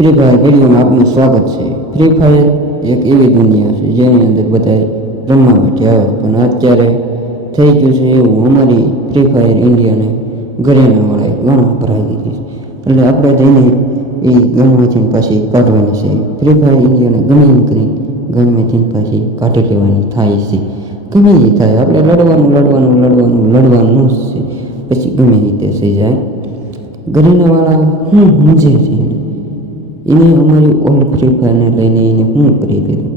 Free fire વિડીયોમાં આપનું સ્વાગત છે। ફ્રી ફાયર એક એવી દુનિયા છે જેની અંદર બધા રમવા માટે આવે, પણ અત્યારે થઈ ગયું છે એવું, અમારી ફ્રી ફાયર ઇન્ડિયાને ઘરેણાવાળાએ ઘણા ભરાઈ દીધી છે, એટલે આપણે તેને એ ગણમાંથી પાછી કાઢવાની છે। ફ્રી ફાયર ઇન્ડિયાને ગમે એમ કરી ગણમાંથી પાછી કાઢી લેવાની થાય છે, ગમે એ થાય, આપણે લડવાનું જ છે, પછી ગમે રીતે થઈ જાય। ઘરેણાવાળા સમજે છે એને અમારી ઓલ્ડ ફ્રી ફાયરને લઈને એને શું કરી દીધું,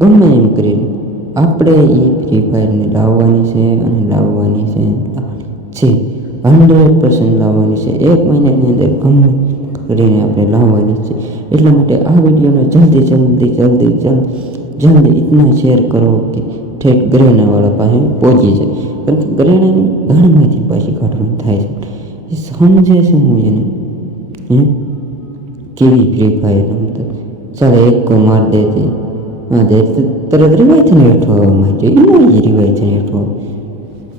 ગમે એમ કરીને આપણે એ ફ્રી ફાયરને લાવવાની છે અને લાવવાની છે 100% લાવવાની છે। 1 મહિનાની અંદર ગમે કરીને આપણે લાવવાની છે। એટલા માટે આ વિડીયોને જલ્દી ઇતના શેર કરો કે ઠેઠ ઘરેણાવાળા પાસે પહોંચી જાય, કારણ કે ઘરેણાની ઘરમાંથી પાછી કાઢવાની થાય છે। એ સમજે છે હું એને કેવી ફ્રી ફાયર રમતા, ચાલે એક કો માર દેતી તરત રિવાય થઈને હેઠો આવવા માંડ્યો, એમાં રિવાય થઈને હેઠો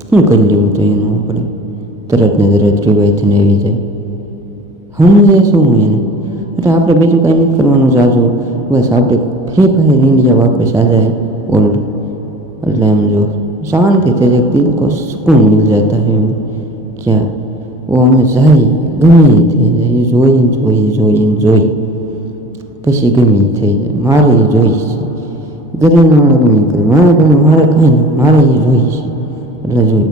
શું કરી લેવું તો એનું આપણે તરત રિવાય થઈને આવી જાય, સમજે શું હું એને। એટલે આપણે બીજું કાંઈ નથી કરવાનું જાજુ, બસ આપણે ફ્રી ફાયર ઇન્ડિયા વાપસ આ જાય ઓલ્ડ, એટલે એમ જો शांति से जब दिल को सुकून मिल जाता है क्या वो हमें जाए गमी થઈ જાય, જોઈ પછી ગમી થઈ જાય, મારે એ જોઈ છે ઘરેણાવાળા ગમી કરે, મારે કાંઈ નહીં, મારે એ જોઈ છે એટલે જોઈ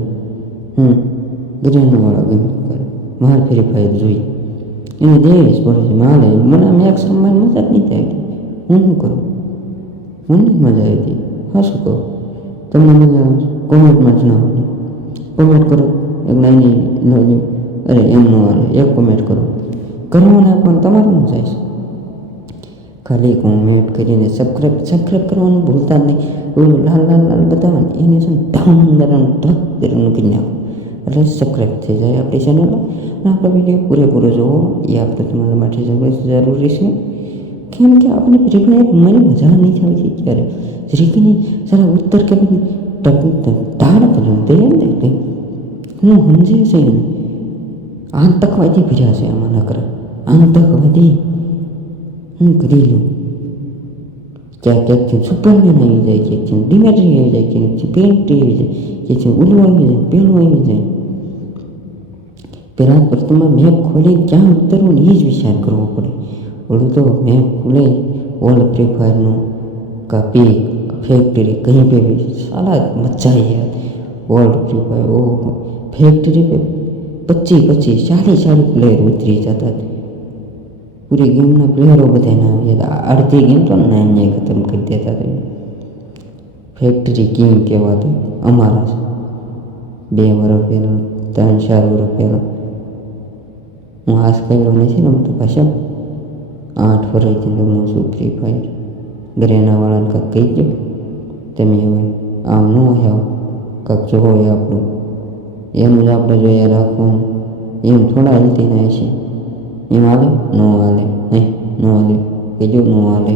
ઘરેણાવાળા ગમી કરે, મારે ફ્રી ફાયર જોઈ એને દેવી જ પડે છે, મારે મને આમ એક સમાન મજા જ નથી આવતી, હું શું કરું, મને મજા આવી હતી, હા શું કહું, તમને મજા આવે છે કોમેન્ટમાં જણાવો, કોમેન્ટ કરો એક નાની અરે એમ ન હાલે, એક કોમેન્ટ કરો, કરવાને પણ તમારું ન જાય છે, ખાલી કોમેન્ટ કરીને સબસ્ક્રાઈબ કરવાનું ભૂલતા નહીં, ઓલું લાલ બતાવવાનું એને છે ને ઢામ કરી નાખો એટલે સબસ્ક્રાઈબ થઈ જાય આપણી ચેનલમાં, અને આપણો વિડીયો પૂરેપૂરો જોવો એ આપણે તમારા માટે જરૂરી છે, કેમ કે આપણે ફ્રી ફાયર મને મજા નહીં આવતી ત્યારે જરીકની સારા ઉત્તર કે બધી ઢાળ પર હું સમજી છે એને આતંકવાદી ભર્યા છે આમાં નકરા આતંકવાદી, હું કરી લઉં ક્યાંકથી સુપરમેન આવી જાય, ક્યાંકથી ડિમેટ્રી આવી જાય, ક્યાંકથી પેન્ટ્રી આવી જાય, ક્યાંકથી ઓલું આવી જાય, પેલું આવી જાય, પહેલાં પ્રથમમાં મેપ ખોલી ક્યાં ઉતરવું ને એ જ વિચાર કરવો પડે, ઓલું તો મેપ ખોલે ઓલ્ડ ફ્રી ફાયરનું કાપી ફેક્ટરી કहीं पे भी साला मजा ही है वर्ल्ड फ्री फायर, वो फैक्ट्री पे 25-40 प्लेयर उतरी जाता था, पूरी गेमના પ્લેયરો બધા ના આવ્યા, અડધી ગેમ તો નાઈને ખતમ કરી દેતા હતા। ફેક્ટરી ગેમ કહેવાતું અમારા 2 વર્ષ પહેલાં 3-4 વર્ષ પહેલાં, હું આજકાલ નથી રમતો પાછા 8 વર્ષથી રમું છું ફ્રી ફાયર। ઘરેણાવાળાને કાંઈક કહી દો તમે, હવે આમ ન હોય કાંઈક જોવો એ આપણું એનું જ આપણે જોઈએ રાખવાનું, એમ થોડા હાલતી ના છે, એમ હાલે ન હાલે, ન હાલે કીધું ન હાલે।